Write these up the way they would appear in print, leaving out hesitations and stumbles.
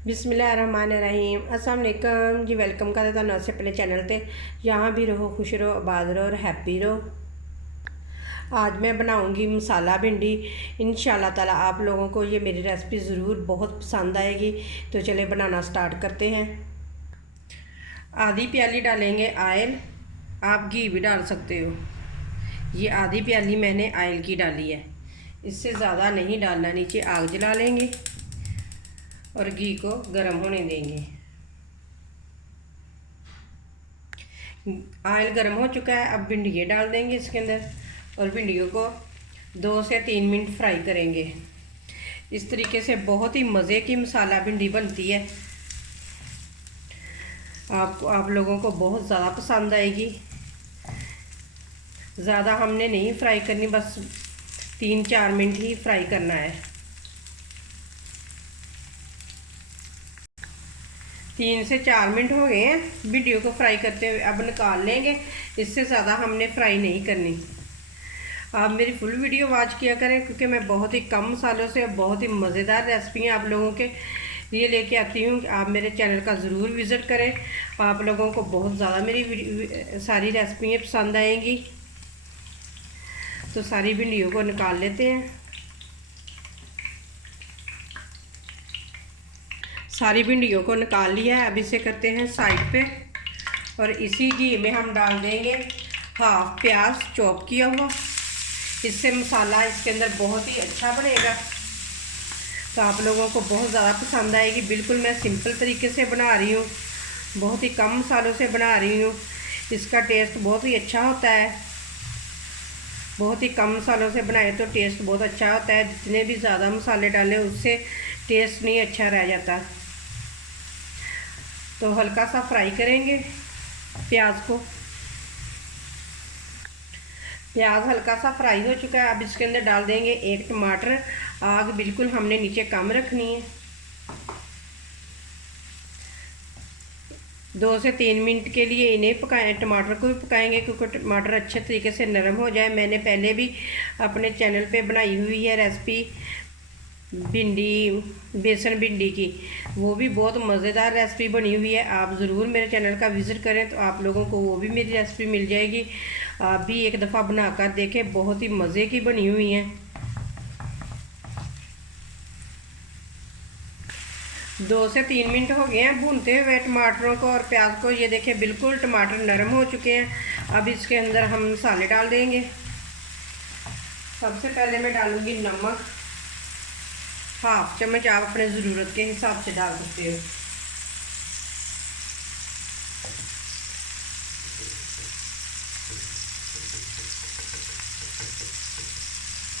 बिस्मिल्लाहिर्रहमानिर्रहीम अस्सलाम वालेकुम जी। वेलकम करते तुहानू अस अपने चैनल ते। यहाँ भी रहो, खुश रहो, आबाद रहो और हैप्पी रहो। आज मैं बनाऊंगी मसाला भिंडी। इंशाल्लाह ताला आप लोगों को ये मेरी रेसिपी ज़रूर बहुत पसंद आएगी। तो चले बनाना स्टार्ट करते हैं। आधी प्याली डालेंगे आयल, आप घी भी डाल सकते हो। ये आधी प्याली मैंने आयल की डाली है, इससे ज़्यादा नहीं डालना। नीचे आग जला लेंगे और घी को गर्म होने देंगे। ऑयल गर्म हो चुका है, अब भिंडियाँ डाल देंगे इसके अंदर और भिंडियों को 2 से 3 मिनट फ्राई करेंगे। इस तरीके से बहुत ही मज़े की मसाला भिंडी बनती है। आप लोगों को बहुत ज़्यादा पसंद आएगी। ज़्यादा हमने नहीं फ्राई करनी, बस 3-4 मिनट ही फ्राई करना है। 3 से 4 मिनट हो गए हैं भिंडियों को फ्राई करते हुए, अब निकाल लेंगे। इससे ज़्यादा हमने फ्राई नहीं करनी। आप मेरी फुल वीडियो वॉच किया करें, क्योंकि मैं बहुत ही कम मसालों से और बहुत ही मज़ेदार रेसिपियाँ आप लोगों के लिए लेके आती हूँ। आप मेरे चैनल का ज़रूर विज़िट करें। आप लोगों को बहुत ज़्यादा मेरी सारी रेसिपियाँ पसंद आएंगी। तो सारी भिंडियों को निकाल लेते हैं। सारी भिंडियों को निकाल लिया है, अब इसे करते हैं साइड पे। और इसी घी में हम डाल देंगे हाफ प्याज चॉप किया हुआ। इससे मसाला इसके अंदर बहुत ही अच्छा बनेगा। तो आप लोगों को बहुत ज़्यादा पसंद आएगी। बिल्कुल मैं सिंपल तरीके से बना रही हूँ, बहुत ही कम मसालों से बना रही हूँ। इसका टेस्ट बहुत ही अच्छा होता है। बहुत ही कम मसालों से बनाए तो टेस्ट बहुत अच्छा होता है। जितने भी ज़्यादा मसाले डालें उससे टेस्ट नहीं अच्छा रह जाता। तो हल्का सा फ्राई करेंगे प्याज को। प्याज हल्का सा फ्राई हो चुका है, अब इसके अंदर डाल देंगे 1 टमाटर। आग बिल्कुल हमने नीचे कम रखनी है। 2 से 3 मिनट के लिए इन्हें पकाएं, टमाटर को भी पकाएंगे, क्योंकि टमाटर अच्छे तरीके से नरम हो जाए। मैंने पहले भी अपने चैनल पे बनाई हुई है रेसिपी भिंडी, बेसन भिंडी की। वो भी बहुत मज़ेदार रेसिपी बनी हुई है। आप ज़रूर मेरे चैनल का विज़िट करें तो आप लोगों को वो भी मेरी रेसिपी मिल जाएगी। आप भी एक दफ़ा बनाकर देखें, बहुत ही मज़े की बनी हुई हैं। 2 से 3 मिनट हो गए हैं भूनते हुए टमाटरों को और प्याज को। ये देखें बिल्कुल टमाटर नरम हो चुके हैं। अब इसके अंदर हम मसाले डाल देंगे। सबसे पहले मैं डालूँगी नमक, हाफ चम्मच। आप अपने ज़रूरत के हिसाब से डाल सकते हो।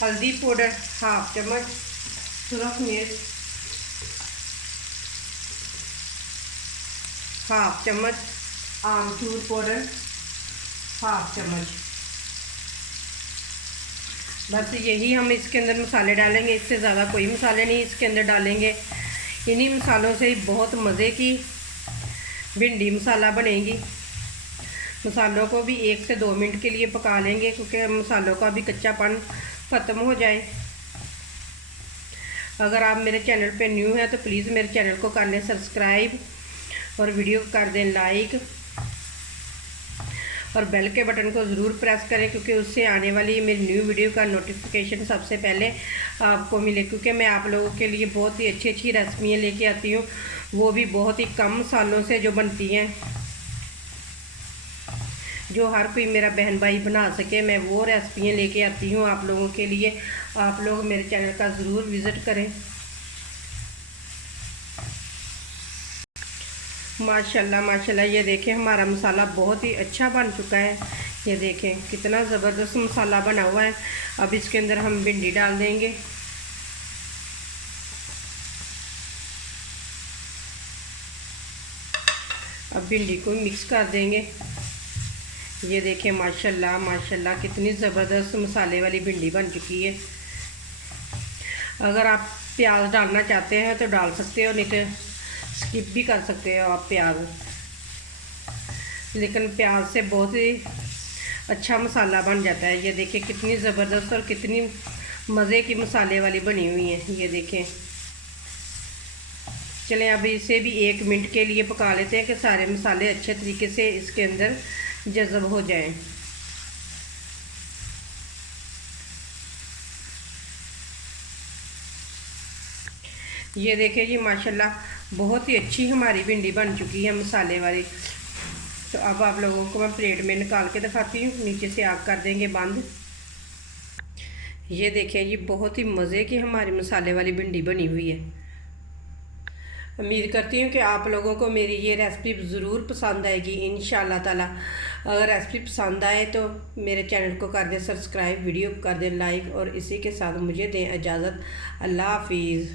हल्दी पाउडर हाफ चम्मच, सुरख मिर्च हाफ चम्मच, आमचूर पाउडर हाफ चम्मच। बस यही हम इसके अंदर मसाले डालेंगे। इससे ज़्यादा कोई मसाले नहीं इसके अंदर डालेंगे। इन्हीं मसालों से ही बहुत मज़े की भिंडी मसाला बनेगी। मसालों को भी 1 से 2 मिनट के लिए पका लेंगे, क्योंकि मसालों का भी कच्चापन ख़त्म हो जाए। अगर आप मेरे चैनल पे न्यू हैं तो प्लीज़ मेरे चैनल को कर लें सब्सक्राइब और वीडियो को कर दें लाइक और बेल के बटन को ज़रूर प्रेस करें, क्योंकि उससे आने वाली मेरी न्यू वीडियो का नोटिफिकेशन सबसे पहले आपको मिले। क्योंकि मैं आप लोगों के लिए बहुत ही अच्छी अच्छी रेसिपियाँ लेके आती हूँ, वो भी बहुत ही कम मसालों से जो बनती हैं, जो हर कोई मेरा बहन भाई बना सके। मैं वो रेसिपियाँ लेके आती हूँ आप लोगों के लिए। आप लोग मेरे चैनल का ज़रूर विज़िट करें। माशाल्लाह माशाल्लाह, ये देखें हमारा मसाला बहुत ही अच्छा बन चुका है। ये देखें कितना ज़बरदस्त मसाला बना हुआ है। अब इसके अंदर हम भिंडी डाल देंगे। अब भिंडी को मिक्स कर देंगे। ये देखें माशाल्लाह माशाल्लाह, कितनी ज़बरदस्त मसाले वाली भिंडी बन चुकी है। अगर आप प्याज डालना चाहते हैं तो डाल सकते हो, नहीं तो स्किप भी कर सकते हो आप प्याज। लेकिन प्याज से बहुत ही अच्छा मसाला बन जाता है। ये देखिए कितनी ज़बरदस्त और कितनी मज़े की मसाले वाली बनी हुई है। ये देखें चलें अब इसे भी 1 मिनट के लिए पका लेते हैं कि सारे मसाले अच्छे तरीके से इसके अंदर जज़ब हो जाएं। ये देखें जी माशाल्लाह बहुत ही अच्छी हमारी भिंडी बन चुकी है मसाले वाली। तो अब आप लोगों को मैं प्लेट में निकाल के दिखाती हूँ। नीचे से आग कर देंगे बंद। ये देखें जी बहुत ही मज़े की हमारी मसाले वाली भिंडी बनी हुई है। उम्मीद करती हूँ कि आप लोगों को मेरी ये रेसिपी ज़रूर पसंद आएगी इंशाअल्लाह ताला। अगर रेसिपी पसंद आए तो मेरे चैनल को कर दें सब्सक्राइब, वीडियो को कर दें लाइक और इसी के साथ मुझे दें इजाज़त। अल्लाह हाफिज़।